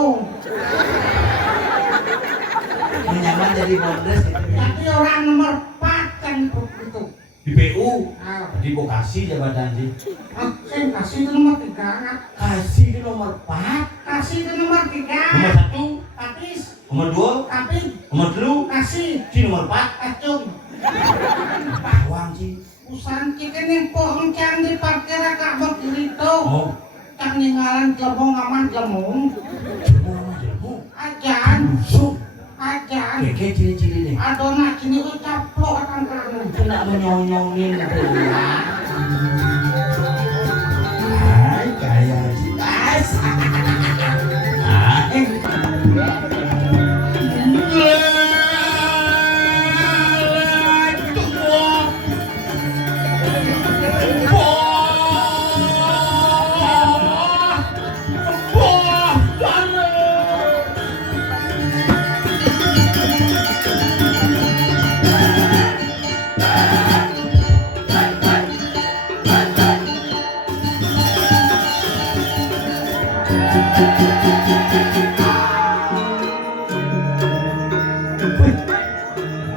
acung. Menyaman jadi bondes gitu. Tapi orang nomor 4 kan itu. Di PU, Ah, di Bekasi jabatan sih. saya kasih itu nomor 3. Kasih di nomor 4, Kasih itu nomor 3. nomor 1, Tapis, nomor 2, tapi nomor 3, kasih si nomor 4, acung. pawang sih. Usan kita nih pohon cang di parkir agak begitu. Oh, Cang ninggalan jelmong aman jelmong. jelmu. Ajan, Busuk. ajan. Keke ciri-ciri nih. Adona kini gue caplok akan kamu. Kena menyong-nyongin gitu ya. Hai, kayak si tas.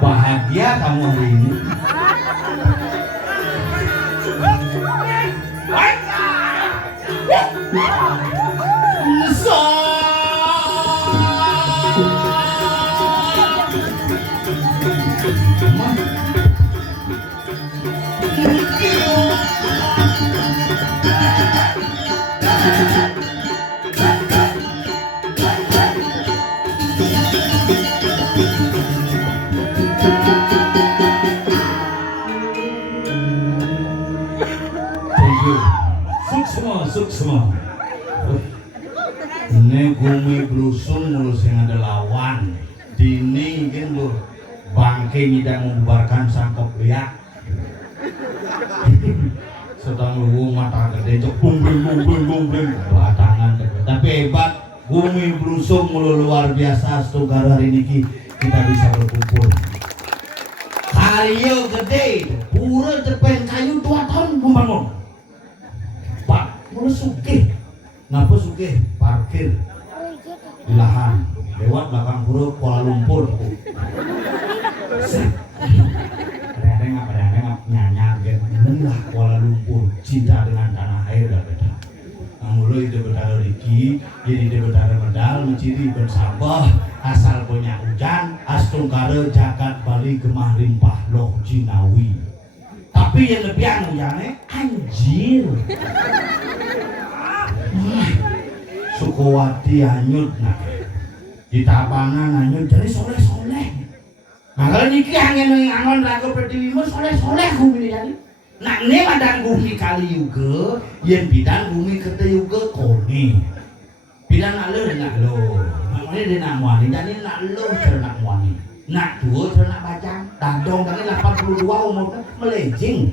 Bahagia kamu hari ini. Thank you. Suk semua. Ini bumi brusung mulus yang ada lawan. Dini kan bu bangke ngidang membubarkan sangkep liak. Sedang lu mata gede cok bung batangan tapi hebat bumi brusung mulu luar biasa setugar hari ini kita bisa berkumpul. Karyo gede, pura depan kayu 2 tahun membangun. Pak, mulu sugih. Ngapa sugih? Parkir di lahan lewat belakang pura Kuala Lumpur. Kadang-kadang nyanyi gitu. Inilah Kuala Lumpur, cinta dengan tanah air dan beda. Mulai itu betara Riki, jadi itu betara medal, menciri bersabah, asal punya hujan, astungkara jagat Bali gemah limpah loh Jinawi. Tapi yang lebih hujannya anjir. Sukowati hanyut nah, di tapangan hanyut jadi soleh. Makanya niki angin angon lagu pertiwimu soleh bumi jadi. Nah ini madang bumi kali juga, yang bidang bumi kete juga koni. Bidang nak lo, makanya dia nak wani, jadi nak lo nak wani. Nak 2 nak bacang, dadong tadi 82 umurnya melejing.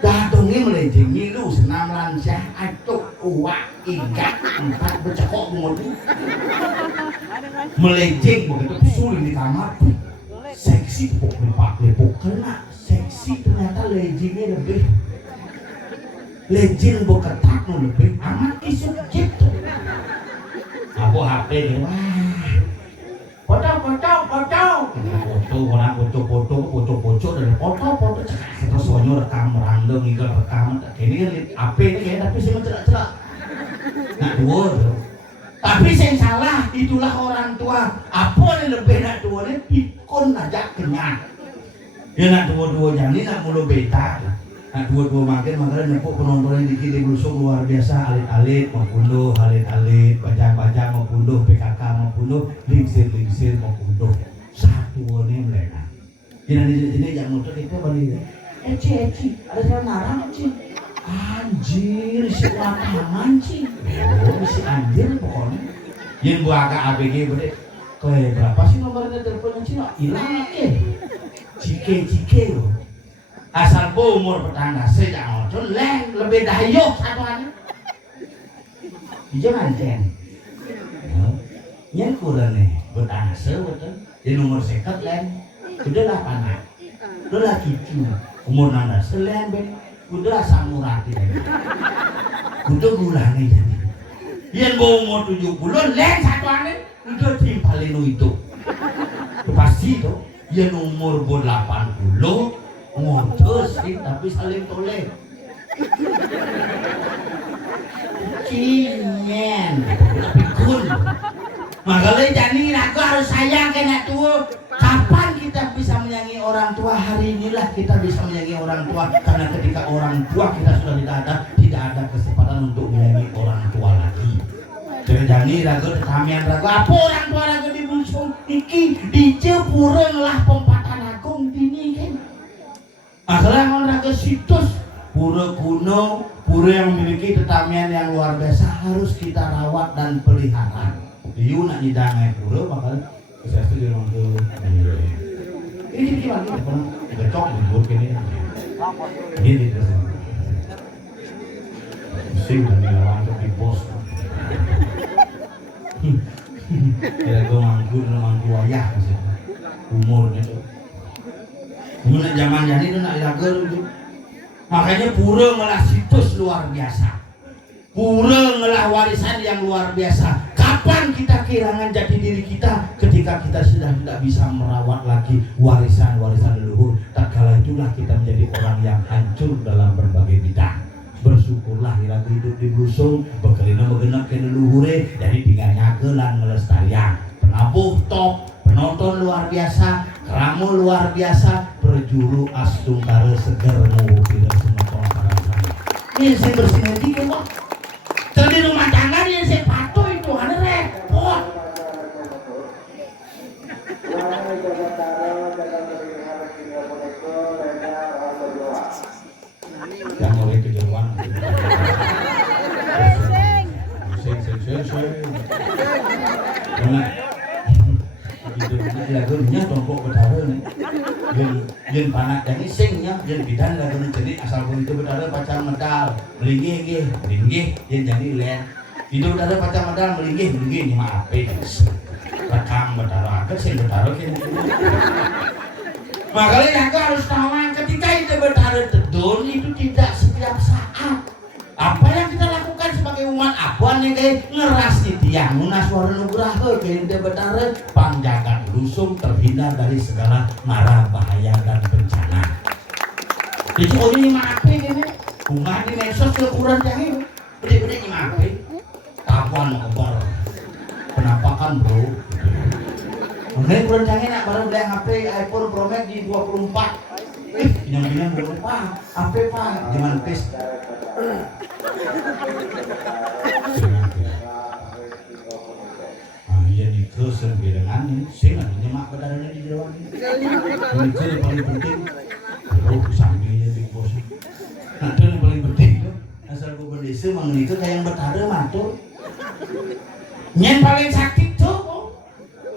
Dadongnya melejing, milu senam lansah, acuk, uak, ikat, 4 bercekok umurnya. Melejing begitu sulit di kamar. Seksi lepok kena seksi ternyata lejingnya lebih lejing ketat lebih amat isu gitu. Aku HP nih wah foto dari foto terus soalnya rekam random ngigal rekam ini kan HP ini kayak tapi sih cerak nah 2 tapi yang salah itulah orang tua. Apa yang lebih nak 2 ni pikun aja kenyang. Ya nak 2 jadi nak mulu beta. Nak 2 makin nepuk penonton yang dikit brusung luar biasa alit-alit membunuh alit-alit bajang-bajang membunuh PKK membunuh lingsir membunuh. 1 ni melena. Ini yang motor itu balik. Eci ada yang narang Eci. Anjir si lapangan sih. Oh si anjir pokoknya. Yang gua agak ABG bede. Kayak berapa sih nomornya teleponnya sih? Hilang ke? Cike loh. Asal umur petanda sejak ngocon leng lebih dahyo satuannya. Jangan ten. Yang kurang nih petanda betul. Di nomor 50 leng. Udah 8. Udah cucu. Umur 16 leng be. Udah asam murah tidak, udah gulanya jadi. Yen umur 70 len satuane udah timpalin itu. Pasti tuh yen umur 80 ngotos tapi saling toleh. Cingen pikun. Makanya jadi aku harus sayang kena tua. Kapan kita bisa menyayangi orang tua? Hari inilah kita bisa menyayangi orang tua, karena ketika orang tua kita sudah tidak ada kesempatan untuk menyayangi orang tua lagi. Jadi ragu tamian ragu apa orang tua ragu di busung iki dicepureng lah Pempatan Agung dini kan. Akhirnya orang ragu situs pura kuno, pura yang memiliki tetamian yang luar biasa harus kita rawat dan pelihara. Diu nak nyidangai pura makanya saya setuju untuk ini gimana kita pun becok dulu kini ini terus sing dan lawan ke bos kira gue mangku ayah misalnya umurnya tuh umurnya zaman jadi itu nak lager itu makanya pura ngelah situs luar biasa, pura ngelah warisan yang luar biasa. Kapan kita kehilangan jati diri kita? Ketika kita sudah tidak bisa merawat lagi warisan-warisan leluhur. Tak kala itulah kita menjadi orang yang hancur dalam berbagai bidang. Bersyukurlah ira hidup di busung, bekerina megenap ke leluhure, jadi tinggal nyagelan ngelestarian. Penabuh top, penonton luar biasa, keramu luar biasa, berjuru astungkara seger mau tidak semua para sana. Ini saya bersinergi kan kok. Terus di rumah tangga dia saya patuh itu ada repot. Yang mulai kejauhan. Lagunya tompok betara nih. Yen panak jadi singnya, yen bidan lagu jadi asal pun itu betara pacar medal, melinggih yen jadi len. Itu betara pacar medal melinggih ni maaf rekam betara ke sing betara kini. Makanya aku harus tahu ketika itu betara tedun itu tidak setiap saat. Apa yang kita lakukan sebagai umat abon nih kayak ngeras di tiang munas warna nugraha kayak dia betara pangjagan lusung terhindar dari segala mara bahaya dan bencana. Jadi ini maaf ini bunga di medsos kekurangan jangan beda-beda ini maaf tapuan kebor penampakan bro. Makanya kurang jangan nak baru beli HP iPhone Pro Max di 24. Pinjam-pinjam belum pak, HP pak, zaman pes. Iya di kesen bilangan ini, saya nggak nyemak badannya di jalan ini. Ini yang paling penting, oh sambilnya di bos. Nah itu yang paling penting tuh, asal gue berdesa mengenai itu kayak yang betara matur. Yang paling sakit tuh,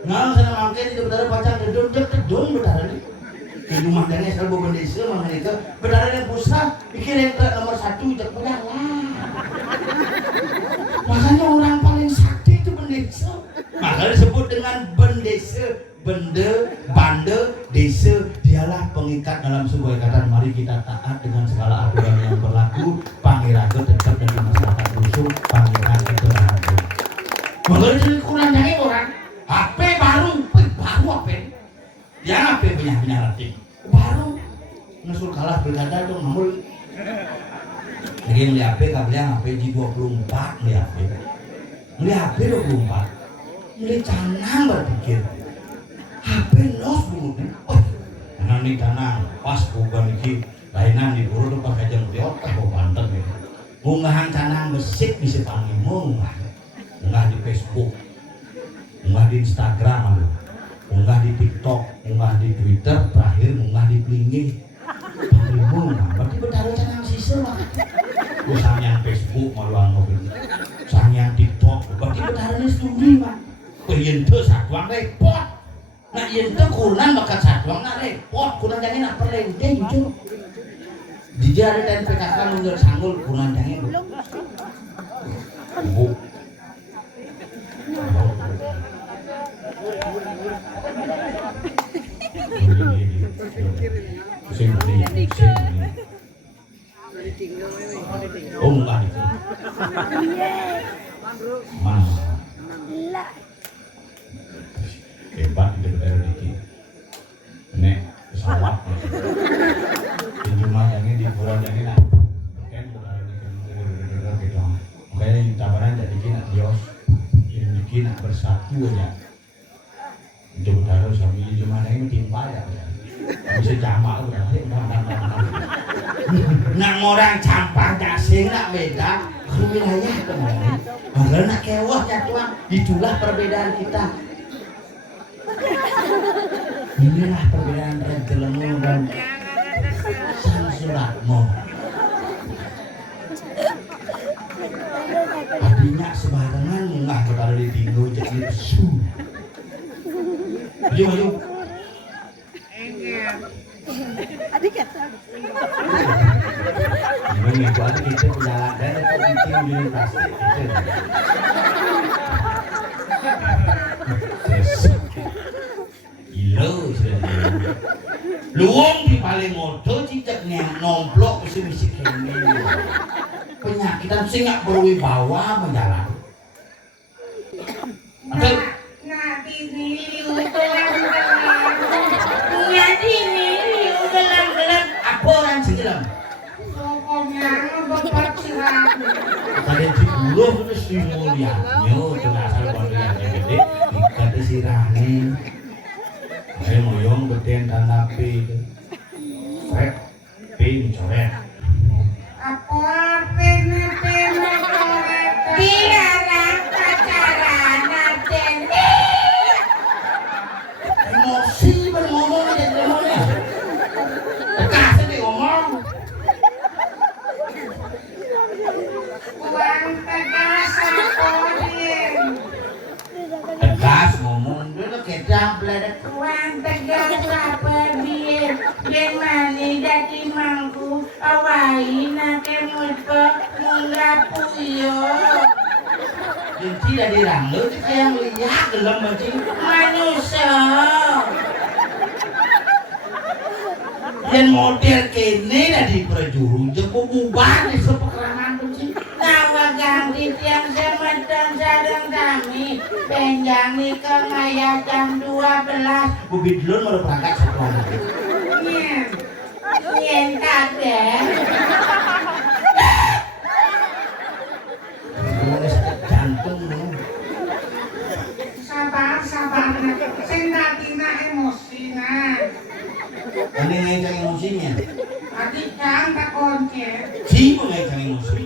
nggak sana makin itu betara pacang gedung betara nih. Di rumah dan asal gue berdesa mengenai itu betara yang pusat, pikir yang nomor 1 itu punya lah. Makanya orang paling sakti itu bendesa. Makanya disebut dengan bendesa, bande, desa. Dialah pengikat dalam sebuah ikatan. Mari kita taat dengan segala aturan yang berlaku. Pangiraga tetap dari masyarakat rusuh. Pangiraga itu berlaku. Makanya jadi kurang jangan orang. HP baru HP. Ya HP punya rating. Baru ngesul kalah pilkada itu ngamul. Lagi beli HP, kabelnya HP G24 beli HP. Beli HP 24. Beli canang berpikir. HP los bumutnya. Karena ini canang pas bukan ini lainan di buru tuh pakai jam priot kok bantet ya. Unggahan canang besik bisa panggil munggah di Facebook, unggah di Instagram, unggah di TikTok, unggah di Twitter, terakhir unggah di Plingi. Munggah, berarti betara canang sisa lah. Misalnya Facebook maluan mobil, misalnya TikTok, berarti betaranya studi mah. Kuyente satuan repot. Nah yente kurang bakat satuan nak repot, kurang jangan nak perlengke jujur. Jika ada dan PKK menurut sanggul kurang jangan bu. Oh enggak itu. Mana? Hebat di daerah dikit. Nek pesawat. Cuma yang ini di pulau yang ini nak. Kan benar gitu. Makanya yang tabaran jadi kena dios. Yang kena bersatu aja. Untuk taruh sambil cuma yang ini timpa ya. Bisa jamak udah. Nang orang campur dasing nak beda. Wilayah kemarin. Bahkan nak kewah jatuh. Itulah perbedaan kita. Inilah perbedaan Rajelemu dan Sang Suratmo. Adinya sebarengan nggak kepada ditinggal jadi su. Maju. Adik kata. Ini buat kita berjalan dan kita bikin plastik kita. Gila sudah. Luang di paling motor cicak nomplok mesti kene. Penyakitan sih nggak berwibawa menjalan. Nah ini udah Apa orang sejelam? pokoknya bapak cerah. Tadi cibuluh terus di mulia. Yo terasal mulia gede dikata sirahnya. Saya moyong beten tanah P. Rek P coret. Apa pene coret? Dilarang pacaran Aden. Emosi berngomong aja ngomongnya. Tegas aja ngomong. Uang tegas aporin. Tegas ngomong dulu kedam beladak. Uang tegas aporin. Gimana jadi mangku awai nake muka mula puyo. Yang tidak diranggu itu kayak melihat dalam macam Manusia. yang model kene dah di perjuru jemput bubar di sepekeraman tu. Tawa ganti tiang semeton sareng kami. Benjang ni ke ngaya jam 12. Bubit dulu mau berangkat sekolah. Nyen. Nyen kabeh. Nulis jantung tu. Sabar. Sing datina emosi nah. Ini ngecang emosinya. Adik kan tak konce. Si mengecang emosi.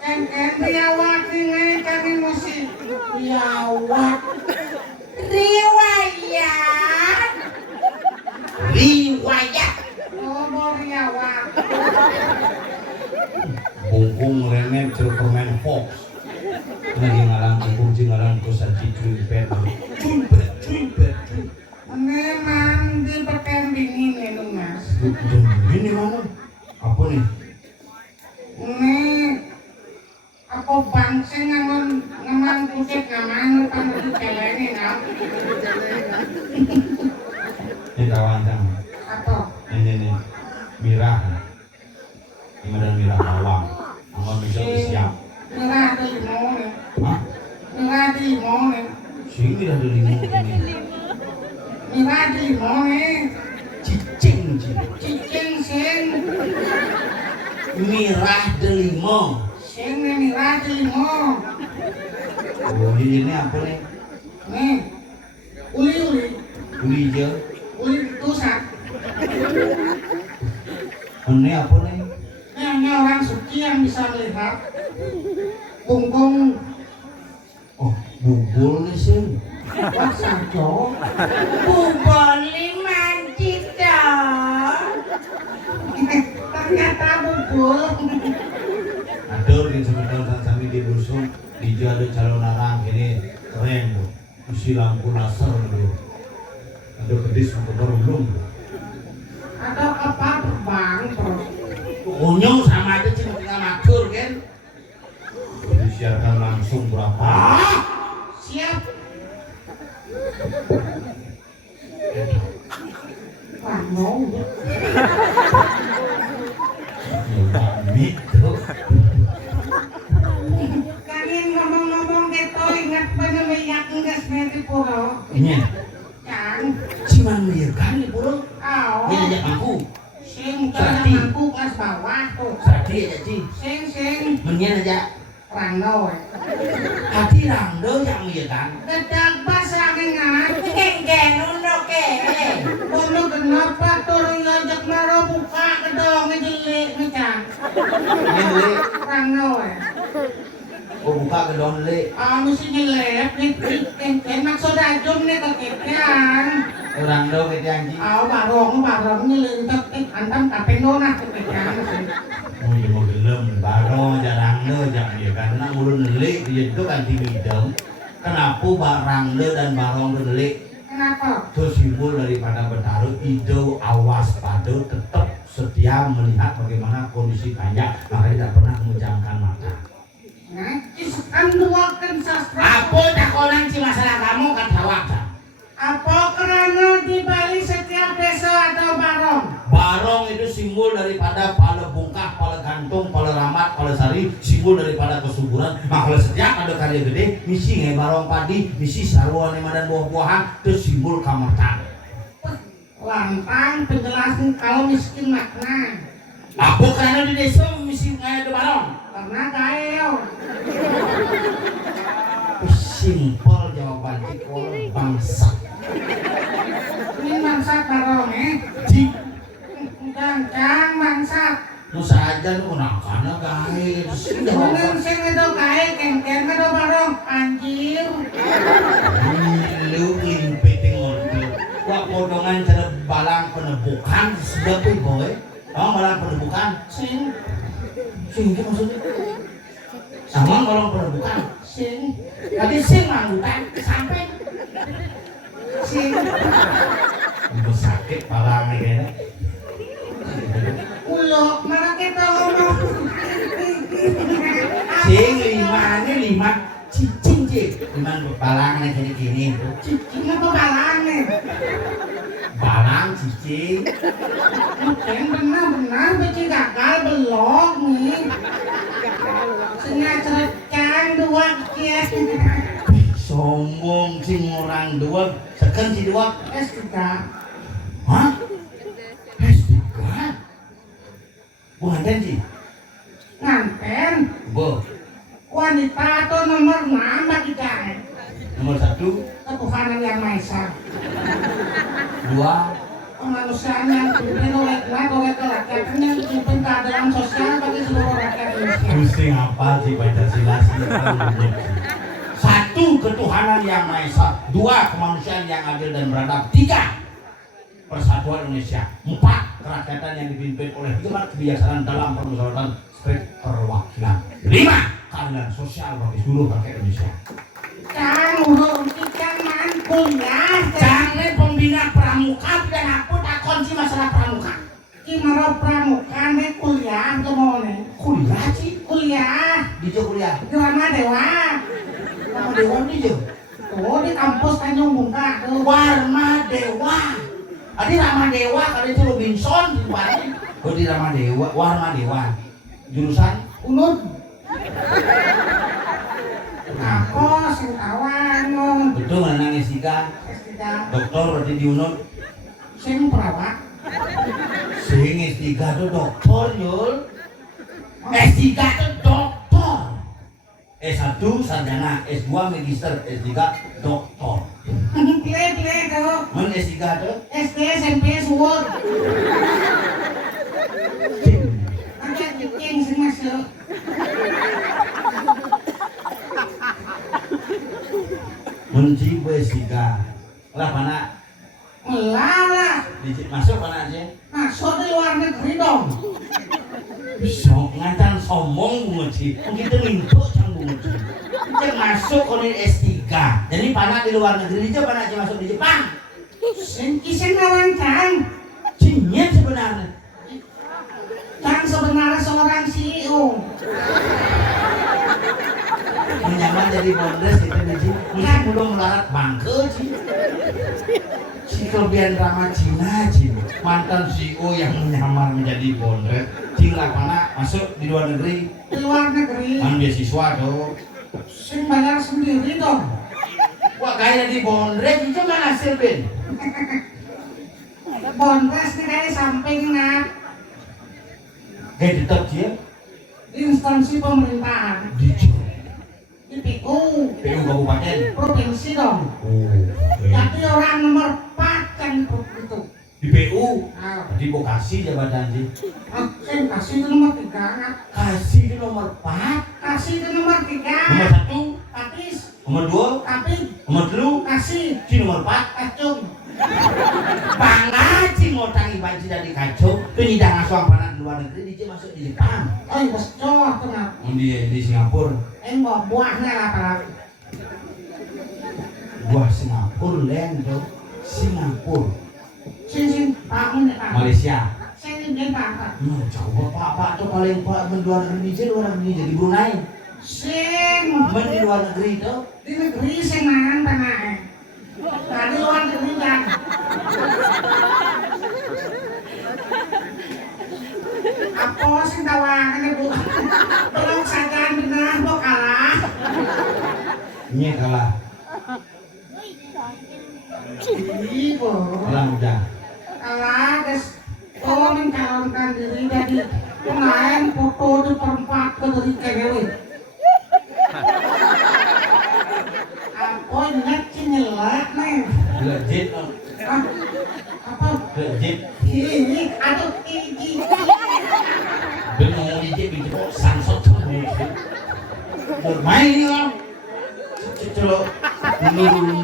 En riawat ni ngaikan emosi. Riawat. Riwayat. Riwayat. Oh, riawat. Bungkung remen ceru permen Fox. Lagi ngalang bungkung si ngalang kosan cumpet. Cumpet. Memang di pekan dingin ya lu mas. Ini mana? Apa nih? Ini apa bangsa ngaman kucing ngaman kan itu celengin kan? Ini kawan sama. Apa? Ini mirah. Ini ada mirah bawang. Aman bisa siap. Merah di limau nih. Hah? Merah di limau nih. Sing mirah dari limau ini. Merah di limau nih. Cicing. Cicing sing. Mirah delimo. Sing nih merah di limau. Oh ini apa nih? Nih. Uli. Uli hijau. Uli tusak. Ini apa nih? Ini hanya orang suci yang bisa melihat. Bungkung. Oh bubul nih sih. Wah sajo. Bubol limanci dong. Ternyata bubul. Adur yang sebentar kami di busung hijau ada calon arang ini keren tuh. Isi lampu laser tuh. Ada kedis untuk berulung. Ada apa terbang terus. Onyong sama aja cuma tinggal matur kan. Disiarkan langsung berapa? Siap. Wah mau. Itu. Kalian tuh. Sadi aja Ci. Sing Menyen aja. rano. Hati rando yang iya kan. Gedang pasang ingat. Geng undo ke. Undo kenapa turun ngajak maro buka gedong ngejelik ngecang. Ini Rano. oh buka gedong le. Mesti jelek nih. Maksud ajum nih kekikian. Rando gitu anjing. Barong nyelentek antam kapendo nah kekikian. Oh iya mau gelem, barong jarang le jangan ya karena ulun le dia itu kan tinggi dong. Kenapa barang le dan barong le? Kenapa? Itu simbol daripada bertaruh ide awas pada tetap setia melihat bagaimana kondisi banyak makanya tidak pernah memejamkan mata. Nah, kan duakan sastra. Apa takonan si masalah kamu kan jawab. Apa kerana di Bali setiap desa atau barong? Barong itu simbol daripada pala bungkah, pala gantung, pala ramat, pala sari, simbol daripada kesuburan. Nah kalau setiap ada karya gede, misi nge barong padi, misi sarwa nema dan buah-buahan, itu simbol kamarta. Lantang penjelasan kalau miskin makna. Apa karena di desa misi nge ada barong? Karena gael. Simpel jawaban cikol bangsa. Ini mangsat barong Cik, Cang mangsat. lu saja lu kenakana guys. Mungkin sing itu gael kengkeng ada barong anjir. Lu limpeting ngordo. Wah podongan cara balang penebukan sedap boy. Oh balang penebukan. Sing Itu maksudnya. Sama balang penebukan. Tadi sing manggutan sampai. sing Itu sakit balang nih kayaknya. ulo mana kita ngomong. Sing lima cicing cik. Lima balang nih gini-gini. Cicing apa balangnya? Balang cicing. Mungkin benar-benar beci gagal belok nih. Sengaja cerecang dua kia. Sombong sing orang dua. Seken si dua. S3 Hah? S3? Bukan sih? nganten Bu, wanita atau nomor 6 bagi kami. nomor 1, Ketuhanan yang Maha Esa. 2, Kemanusiaan yang pimpin oleh rakyat yang pimpin keadilan sosial bagi seluruh rakyat Indonesia. pusing apa sih Pancasila sih? 1, ketuhanan yang Maha Esa. 2, kemanusiaan yang adil dan beradab. 3, persatuan Indonesia. 4, kerakyatan yang dipimpin oleh 5 kebijaksanaan dalam permusyawaratan perwakilan. 5, keadilan sosial bagi seluruh rakyat Indonesia. Kang urung ikan mangkul ya. Jangan pembina pramuka dan aku takon sih masalah pramuka. Gimana pramuka nih kuliah kemana? Kuliah sih? Kuliah Di Jo kuliah. di Rama Dewa. Nama Dewa di Jo. Oh di kampus Tanjung Bungka tuh. Warma Dewa. Adi Rama Dewa kali itu Robinson di luarnya. Oh di Rama Dewa, Warma Dewa. Jurusan Unud. Aku sing kawan betul mana nangis S3 dokter berarti di Unod. sing perawat. Sing S3 itu dokter Yul. S3 itu dokter. S1 sarjana, S2 magister, S3 dokter. Pilih tuh. Men S3 itu SD SMP suwur. Ada kucing sing masuk. menci S3. Lah mana Lah masuk mana aja? masuk di luar negeri dong. Sok ngacan sombong Bu Meci. Begitu minto sang Bu Meci. Dia masuk ke S3. Jadi pana di luar negeri dia pana aja masuk di Jepang. Sing kisah lawan Kang. Cinyet sebenarnya. Kang sebenarnya seorang CEO. Menyamar jadi bondres gitu nih Ci. Mesti belum melarat bangke Ci. Si kelebihan drama Cina Ci. Mantan CEO yang menyamar menjadi bondres. Cing lah pana masuk di luar negeri. Di luar negeri. Kan beasiswa tuh. Sing bayar sendiri dong. Wah kayak di bondres itu mana hasil Ben? Bonres nih dari samping nak. Kayak tetap dia instansi pemerintahan di di PU PU Kabupaten. provinsi dong. Oh, Jadi orang nomor 4 kan itu. di PU. Nah, Jadi kok kasih jabatan sih? saya kasih itu nomor 3. Kasih di nomor 4, Kasih itu nomor 3. nomor 1, Tapis, nomor 2, tapi nomor 3, kasih di nomor 4. kacung. Bangga sih ngotang iban sih dari kacau. Penyidang asuhan panas di luar negeri dia masuk di Jepang. Oh, iya, cowok tengah. Di Singapura. Enggak buahnya lah apalagi. Buah Singapura len tuh. Singapura. Sini, Pak Mun, Pak. Malaysia. Sini dia Pak. Coba pak tuh paling pak di luar negeri aja luar negeri jadi Brunei. Sing, Di luar negeri tuh. di negeri sing mangan tanah. Nah, di luar negeri kan. Apa sing tawangan ibu? Belum saja benar kok kalah. Ini kalah. Ibu, Kalah udah. kalah guys. Oh, mencalonkan diri jadi pemain foto di perempat ke dari KW. Apa ingat nyelak nih? Legit. Ah, apa? Legit. Ini aduh ini. Dan ngomong legit gitu kok sansot sama bermain ini orang. Celok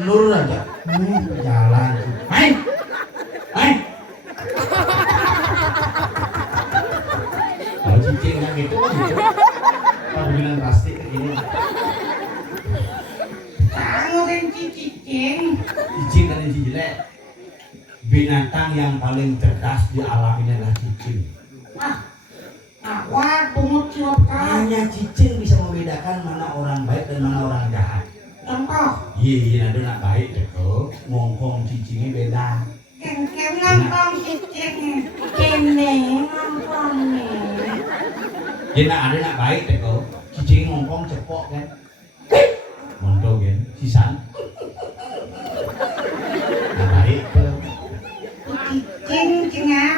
nur aja. Jalan. Main. Main. Kalau cicing yang gitu kan gitu. Permainan plastik kayak gini. Kamu kan cicing. Cicing dan cicing jelek. Binatang yang paling cerdas di alam ini adalah cicing. Wah, pungut cilok kan. Hanya cicing bisa membedakan mana orang baik dan mana orang jahat. Contoh, Iya, ada nak baik deh kok. Ngongkong cicingnya beda. ken ngomong cicing. Kene ngomong nih. Dia nak ada nak baik deh kok. Cicing ngongkong cepok kan. Montok kan, sisan. Nak baik tuh. Cicing cengap.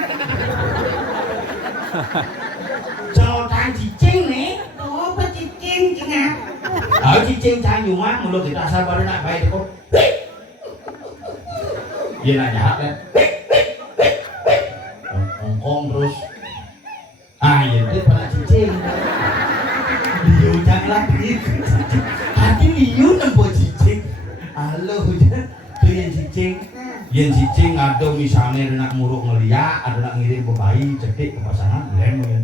Celotan cicing nih. Tuh, cicing cengap. Cicing canyuman mulut kita asal baru nak baik deh kok. Dia nak jahat kan. Ngongkong terus. Iya itu pada cicing. Liu janganlah begitu. Hati liu nempo cicing. Halo tuh yang cicing. Yang cicing ada misalnya ada nak muruk ngeliat, ada nak ngirim ke bayi, cedik ke pasangan, lem ya.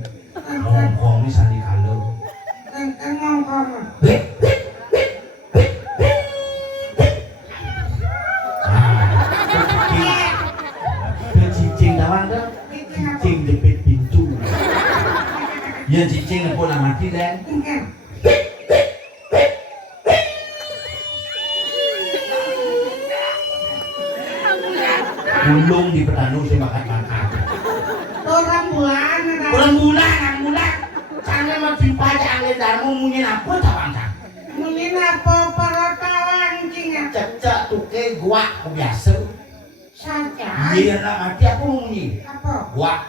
Ngongkong ini sandi kalau. Ngomong. Cicing lawan tuh. Cicing jepit pintu. Yang cicing pun nak mati dan. Bulung di petanu saya bakar-bakar. Orang bulan ada. Bulan. Sana mau dipajak angin darmu munyin apa cawan cak? Mungkin apa para kawan cingap. Cecak tuke guak biasa. Saja. Iya nak mati aku munyi. Apa? Guak.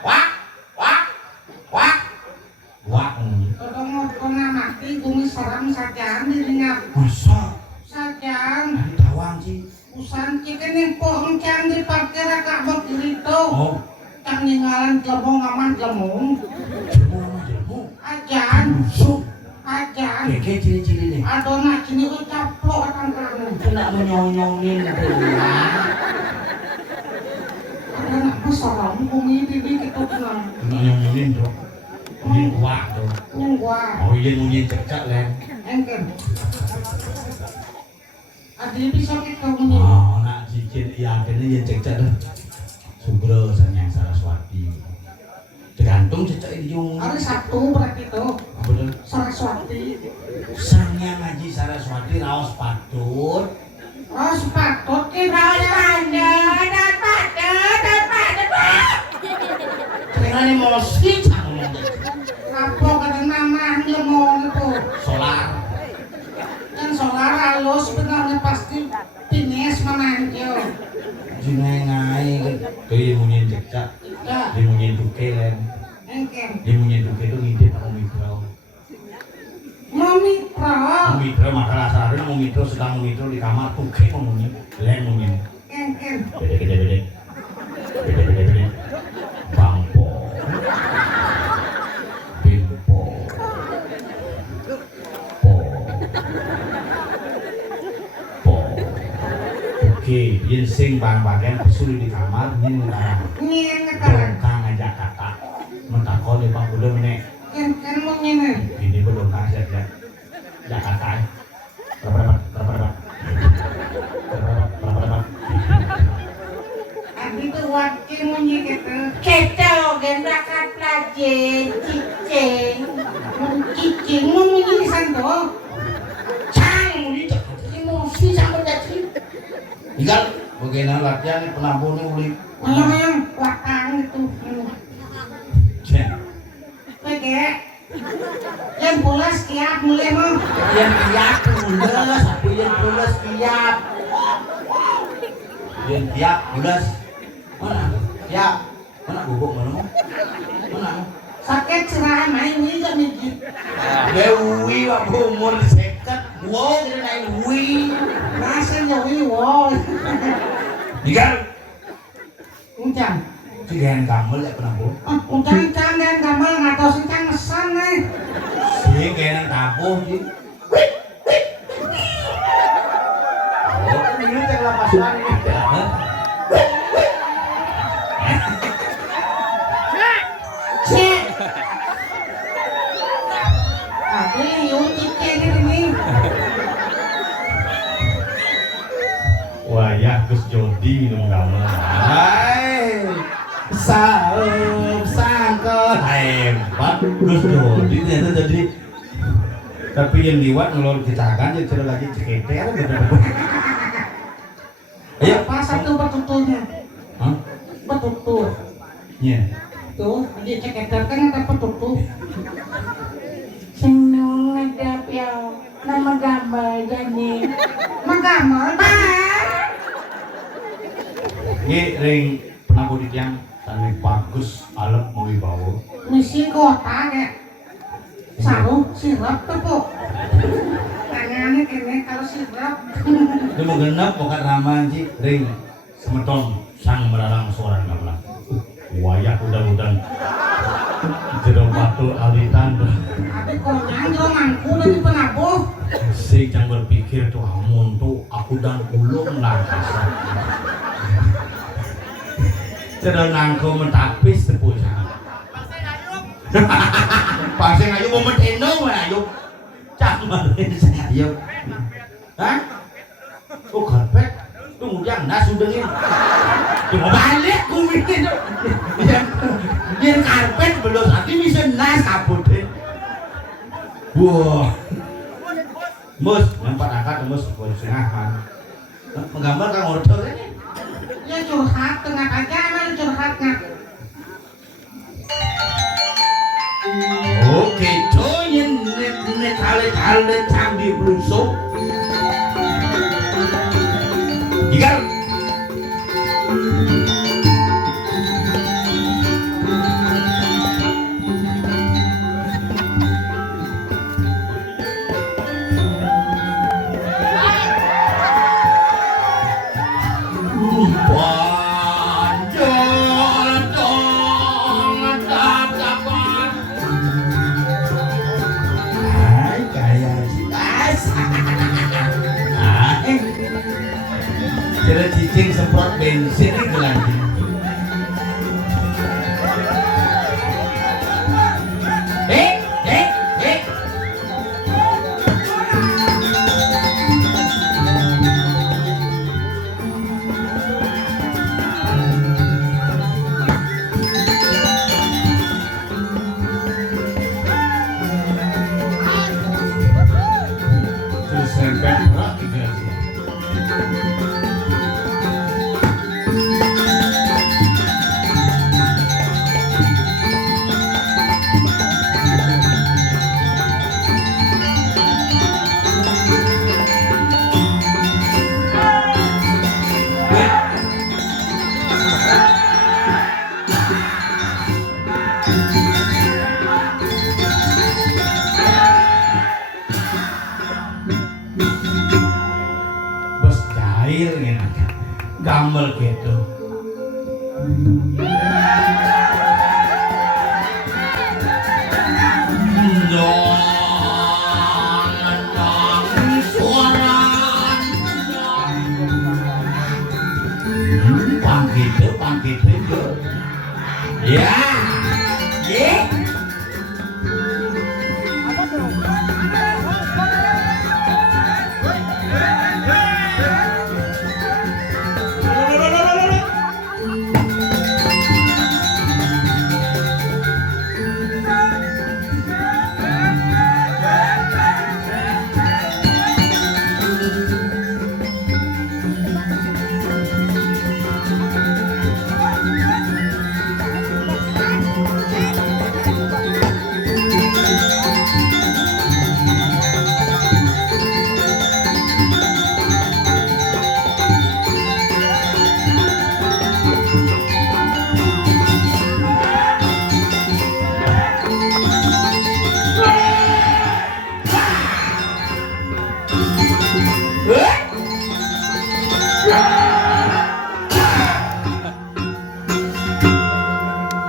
Guak munyi. Kalau kena mati bumi seram saja dirinya. Masa? Saja. Ada tawang sih. Usan chicken yang pohon cang di parkir agak begitu. Oh. Cang ninggalan jelmong aman jelmong. Jelmu. Ajan. Busuk. Ajan. Keke ciri-ciri nih. Aduh nak sini kok caplok kan kamu. Kena menyong-nyongin tuh. Ada nak seram bumi diri kita kenal. Kena nyongin tuh. Ini guak tuh. Yang gua. Oh iya munyin cecak len. Engken. Adi bisa kita bunyi. Oh, nak cincin iya akhirnya yang cecak tuh. Subro Sanyang Saraswati. Tergantung cecak ini yung. Ada satu berarti itu. Apa tuh? Saraswati. Sanyang Haji Saraswati raos patut. Oh sepatut kita ada Dengan emosi canggih. apa kata nama ngomong itu. Solar. Kan solar halus sebenarnya pasti pines menanjil. Jinengai kan. Tuh yang munyin cecak. Ya, Dia munyin tuke len. engken. Dia munyin tuke mitra masalah sarana mau mitra sedang mitra di kamar tuh kayak ngomongin lain ngomongin Ken. bede bangpo bimpo po oke yen sing bang-bangan pesuli di kamar nyen Nyen kang ngajak kakak mentakoni Pak Udah menek Ken mau nyen. ini belum kasih ya Jakarta berapa Abi tuh wakil mau nyen gitu. Kita logen bakat pelajen, cicing mau nyen santo. Cang ini emosi sama jadi tinggal bagaimana latihan nih penampungnya uli Ayang wakang gitu. ceng Oke. Yang pulas kiap mulai mau. yang tiap pulas aku yang pulas tiap mana tiap mana bubuk mana Sakit cerahan main ini gak mikir. Dewi waktu umur seket wow jadi naik wi Masa nyawi wow. tinggal Uncang. cigen kamu ya penampung Uncang dan gambar ngatos uncang mesan nih. sih kayaknya tabuh sih oh ini cek lapasan ini Cek. Tapi liu cicek ini. wah ya Gus Jodi minum gamel hai sangka hebat Gus Jodi ternyata jadi tapi yang liwat ngelol kecelakaan jadi cerita lagi cekete ada bener-bener ayo Apa satu petutulnya? hah? Petutul. iya Tuh, dia cek kan ada petutul. Senang ngedap ya. Nama gambar jadi. Menggambar. ini ring penampu di tiang tani bagus alam mau dibawa Misi kota kayak. Sarung sirap tepuk. Tangannya kene kalau sirap. ini mau genap bukan raman sih ring semeton sang meralang seorang gamelan wayah udang-udang jeruk batu alitan Tapi kok nyanyi mangku dari penabuh. si yang berpikir tuh amun tuh aku dan ulung lah kasar cerita nangko mentapis tepuk pasang ayu mau mentendo ayu camarin saya ayu hah? Oh karpet tuh yang nas udah nih cuma balik ku bikin yang karpet belum lagi bisa nas kabutin wah mus empat angkat mus boleh setengah kan menggambar kan order ini Ya curhat tengah aja mana curhatnya. oke coyin net hale cambi blusuk tinggal Kira cicing semprot bensin itu lagi. Terus sempet lagi. Bos jahil ngene. Gamel gitu. Pangkit itu. Ya. Ye. Apa tuh?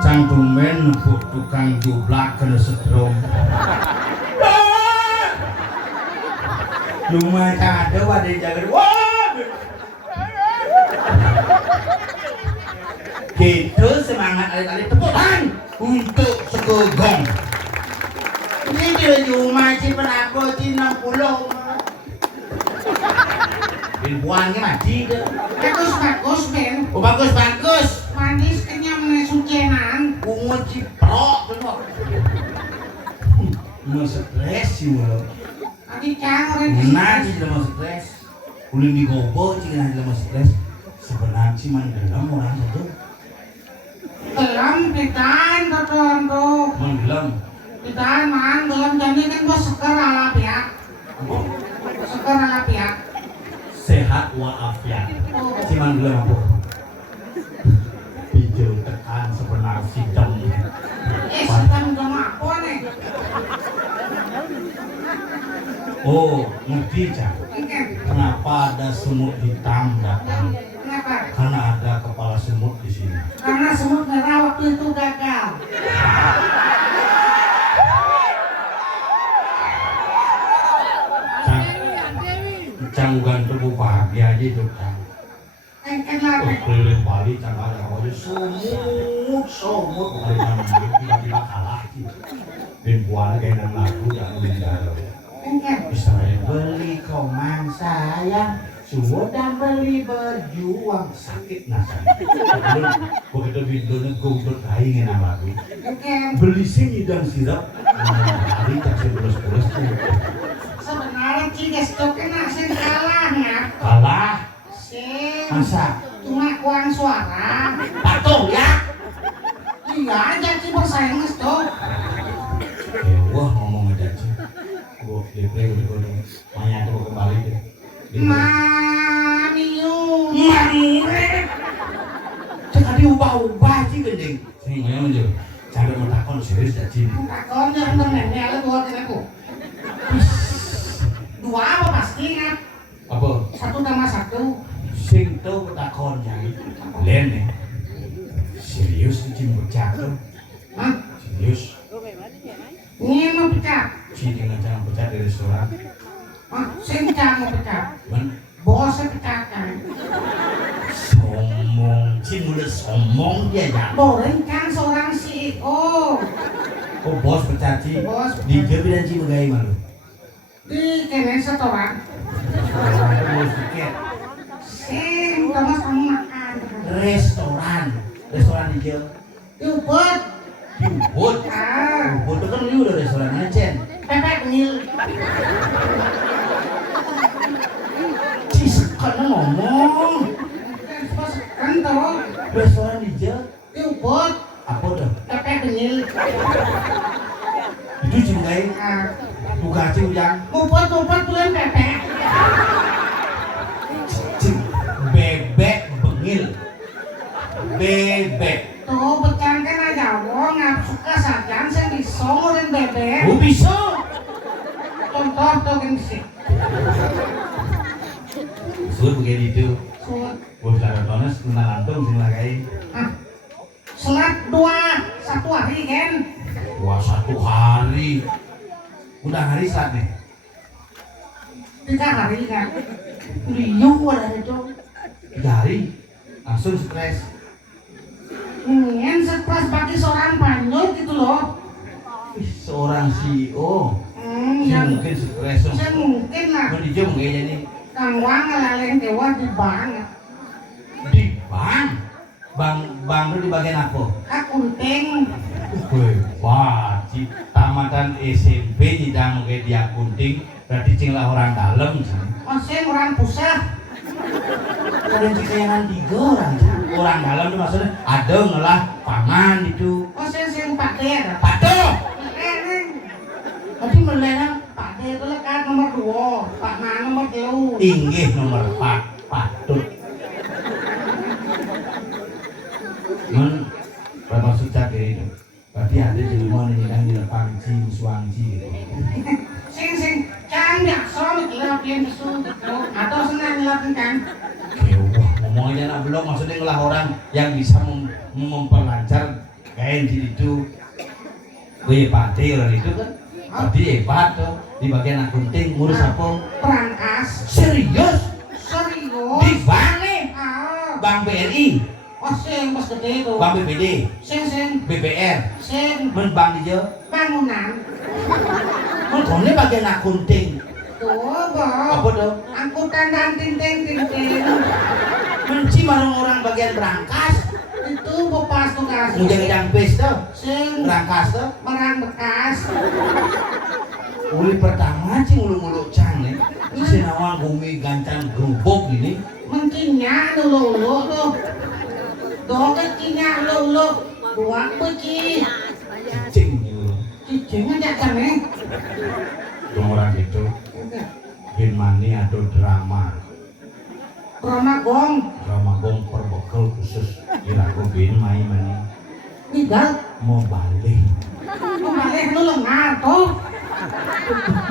Cangkumen nepuk tukang jublak kena setrum. Lumah ada wadah jaga. Wah! Gitu semangat alit-alit tepuk tangan untuk segegong. Ini dia rumah si penako si 60. Ribuan ke mati deh. Bagus Ben. Oh bagus. Manis kenyam sujenan. Bunga ciprok bener. Mau stres sih mau. Tadi cangre. Nanti tidak mau stres. Uling digobo sih nanti tidak mau stres. Sebenarnya sih man gelam orang itu. Gelam pitan tuh. Man gelam. Pitan man gelam jadi kan gua seker ala pihak. Seker ala pihak. Sehat walafiat. Si man gelam apa? Video tekan sebenar sidang. Sedang gama apa nih? Oh, ngerti Cak? Enggak. Kenapa ada semut hitam datang? Kenapa? Karena ada kepala semut di sini. Karena semut merah waktu itu gagal. Cang bukan tubuh bahagia aja itu Cang. Kenapa? Keliling Bali Cang ada aja sumut bukan tiba-tiba kalah gitu. Dan buahnya kayak enam lagu yang meninggal. Enggak. Misalnya beli komang sayang, sudah beli berjuang sakit nasa. Begitu videonya goblok aing enak lagu. Enggak. Beli sing hidang sirap, hari tak sebelas-belas tuh. Sebenarnya cigas tuh kena sing kalah ya. Kalah, Sing masa? cuma uang suara. Patuh ya? Iya aja sih bersaing tuh. Wah ngomong aja sih. Gua depresi udah banyak tuh kembali deh. Maniu. Sekali ubah-ubah sih gending. Sing ngomong aja. Cara mentakon serius dah sih. Takon yang temennya lah dua kiraku. Dua apa pasti kan? Apa? Satu tambah satu. Sing tau petakon jadi len nih. Serius cing pecah tuh. Hah? Serius. Ini mau pecah. Cing dengan jangan pecah di restoran. Hah? Sing mau pecah. Man, Bosnya pecahkan. sombong. Cing udah sombong dia ya. Boring kan seorang CEO. Kok bos pecah cing? Bos Di Jabi dan cing begai malu. di kene setoran. Bos tiket. Sing sama kamu makan. Restoran di Jabi. Yubut. Ubud. Ubud itu kan lu udah restoran mana Cen? Pepek ngil. Cis karena ngomong Kan tuh. restoran di Jabi. Yubut. Apa dah? Pepek ngil. Itu cing begai. Buka cing ujang. Ngumpet bulan pepek. Cing bebek bengil. Bebek. Tuh bercangkan aja wong ngap suka sajan sing disongo dan bebek. Oh bisa. Contoh tuh gengsi. suwun begini itu. Suwun. Bos karotones tentang antum sing lakai. Ah. Selat 1 hari kan? Wah 1 hari. Udah hari saat nih. 3 hari kan? Liuk ada itu. 3 hari langsung stres. Ingin stres bagi seorang panjut gitu loh. Seorang CEO. Yang Mungkin stres. saya mungkin lah. Mau dijom kayaknya nih. Kang Wang ngelaleng dewa di bank. Di bank. Bank itu di bagian apa? Akunting. Wah, tamatan SMP tidak kayak di akunting, berarti cinglah orang dalam sih. Masih orang pusat. Kadang cikayangan 3 orang, orang dalam itu maksudnya ada ngelah paman itu. Masih sing Pak Der. Patuh. Tadi melena Pak Der itu lekat nomor 2, Pak Man nomor 3. Inggih nomor 4, patut. Bermaksud cakap itu. Berarti ada di rumah ini yang di pangci, suangci gitu. Sing can biasa mikir pian su gitu. Atau senang ngelakuin kan? Wah, ngomongnya anak belum maksudnya ngelah orang yang bisa memperlancar kain itu. Wih, pate orang itu kan. Berarti hebat tuh di bagian akunting ngurus apa? Perangkas. Serius? Serius. Di bank nih? Bank BRI. Oh, sing pas gede itu. Bank BPD, Sing BPR, sing bank di bangunan. Ini bagian akunting. Tuh, Bob. Apa tuh? Angkutan dan tinting. Menci marung orang bagian berangkas. Itu bepas tugas. Mujang pes tuh. Sing Berangkas tuh. merang bekas. Uli pertama cing ulu-ulu cang nih. Sinawang bumi gancan gerubuk gini. Mengkinya lulu tuh. Doket kinya lulu. Buang beci. Cicing gitu. Cicing aja kan nih. Orang gitu. Bin mani atau drama. Drama gong. Drama gong perbekal khusus. Kira-kira bin main mani. Nidal. Mau balik. Kembali lu lengar tuh.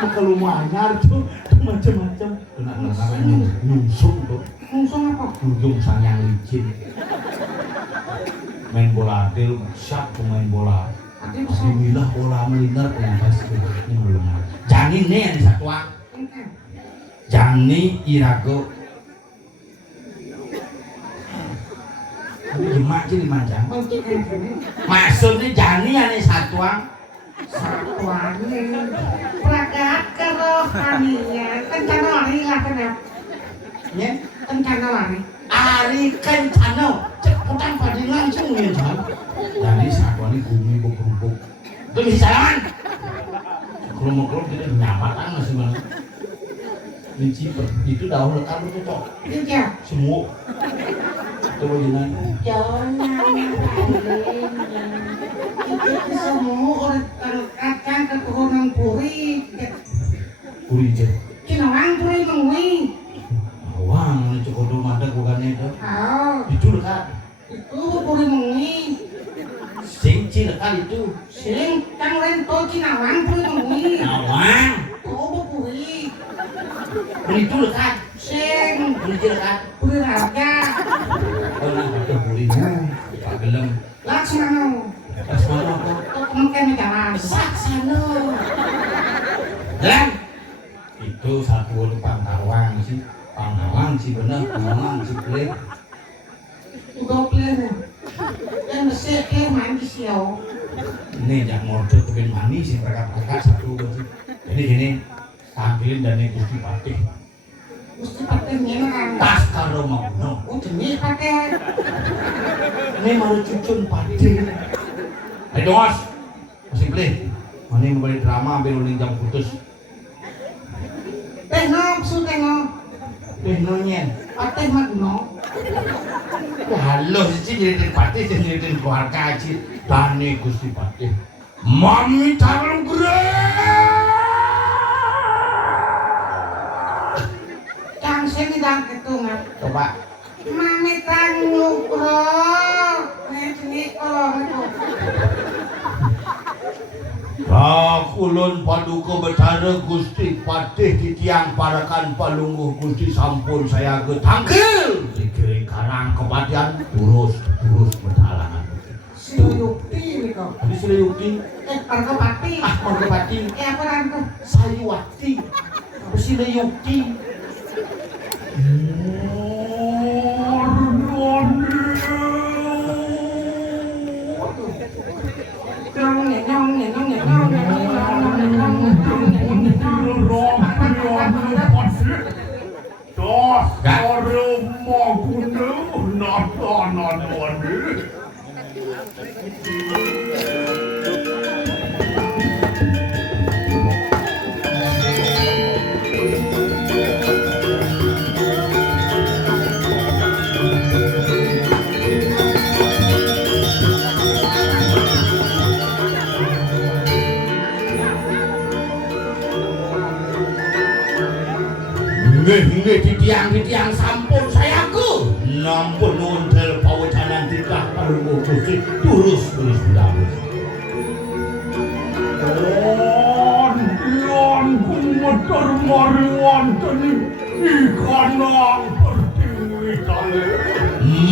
Mau ke rumahnya tuh macam-macam. Namanya nyungsung tuh. Langsung apa? Ujung sanyang licin. Main bola adil, siap pemain bola. Alhamdulillah bola melingkar ternyata ini belum. Jani nih yang disatuan. Jani irago. Tapi jemak sih dimancang. Maksudnya Jani yang disatuan. Satuan nih. Pragat kerohanian. Kencana lari lah kenapa? Ya, Kencana lari. Ari kencana. Cepetan pada langsung ya Jan. Jadi satuan ini bumi berkerubuk. Itu mesti salaman. Kelompok-kelompok kita nyamatan masih mana. Minci itu daun lekar itu cok. Iya. Semua. Coba jangan. Jangan itu semua orang terkacang keturunan puri. Puri je. Kinawang puri mengwi. Awang ini cukup rumah ada bukannya itu. Oh, Itu dekat. itu puri mengwi. Singci dekat itu. Sing kang rento kinawang puri mengwi. Awang. Oh, puri. Puri itu dekat. Sing Puri je dekat. puri raja. Oh nah ada purinya. Pak gelem. Laksana. Pas mana apa? Mungkin jalan. Saksana. Jalan. Itu satu Pangkawang sih. Pangkawang sih bener. Pangkawang sih pelik. Udah clear. Yang besar clear main di siau. Ini yang ngorder kebin manis sih perkat-perkat satu gitu. Jadi gini. Tampilin dan ini Gusti Patih. Mesti pakai memang. Tas karo mau. Oh, jenis pakai. Ini mau cucun Patih. Ayo Mas. Masih pelik. Mana yang membeli drama ambil uling jam putus. Tengok, su tengok. Nonyen. Patih magno. Halo sih jadi Patih jadi keluarga aja. Tani Gusti Patih. Mami tarung gerak. Kang sini dan ketungan. Coba. Mami tanggung bro. Nih sini kalau itu. Kulun paduka betara Gusti Patih titiang parakan palungguh Gusti sampun saya getangkil dikiring karang kepatian terus berhalangan. Silayukti nih kok. Tadi Silayukti, Margopati. Margopati, Apa ranto? Sayuwati, apa Silayukti? Nggih titiang sampun sayaku nampun nuntel pawecanan titah palungguh Gusti terus ndamel. Dian kumeter mari wonten ikanang pertiwi kale.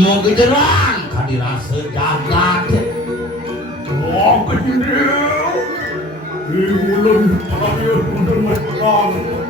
Moga jerang kadirase jagat. Moga jenderal. Iulun kalian kudu mesang.